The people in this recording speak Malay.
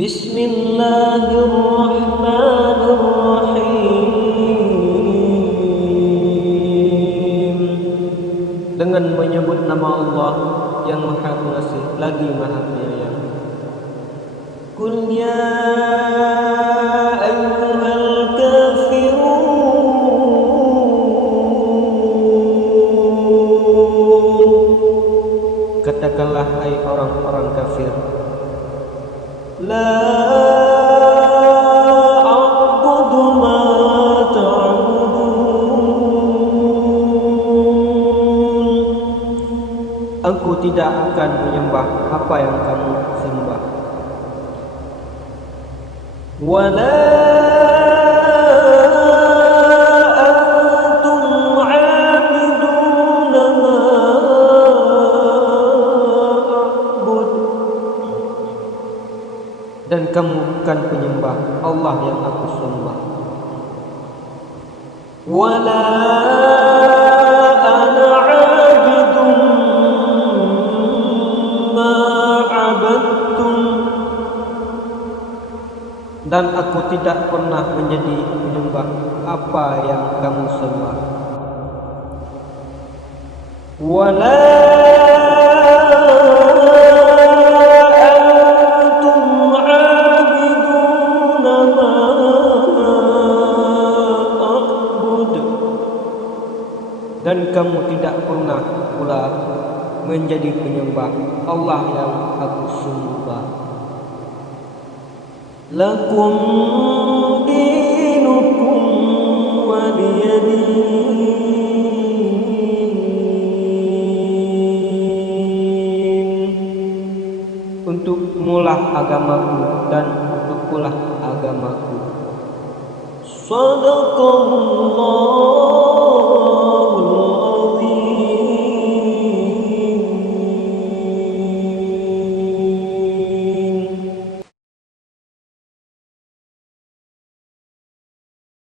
Bismillahirrahmanirrahim. Dengan menyebut nama Allah yang Maha Pengasih lagi Maha Penyayang. Qul ya ayyuhal kafirun. Katakanlah hai orang-orang kafir. La a'budu ma ta'budun. Aku tidak akan menyembah apa yang kamu sembah. Wala antum 'abiduna ma a'bud. Dan kamu bukan penyembah Allah yang aku sembah. Wala ana 'abidun ma 'abadtum. Dan aku tidak pernah menjadi penyembah apa yang kamu sembah. Wala dan kamu tidak pernah pula menjadi penyembah Allah yang aku sembah. Lakum dinukum waliyadin. Untukmulah agamaku dan untukkulah agamaku. Shadaqallah